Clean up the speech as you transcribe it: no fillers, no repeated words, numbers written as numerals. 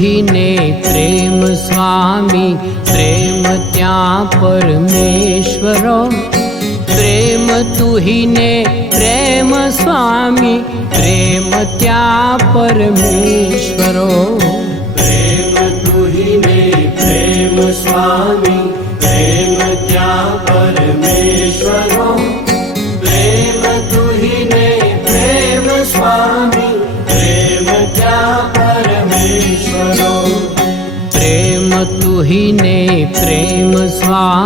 ही ने प्रेम स्वामी प्रेम त्या परमेश्वरो प्रेम तू ही ने प्रेम स्वामी प्रेम त्या परमेश्वरो प्रेम तू ही ने प्रेम स्वामी प्रेम त्या परमेश्वरो प्रेम तू ही ने प्रेम स्वामी प्रेम त्या परमेश्वरो प्रेम तू ही ने प्रेम स्वामी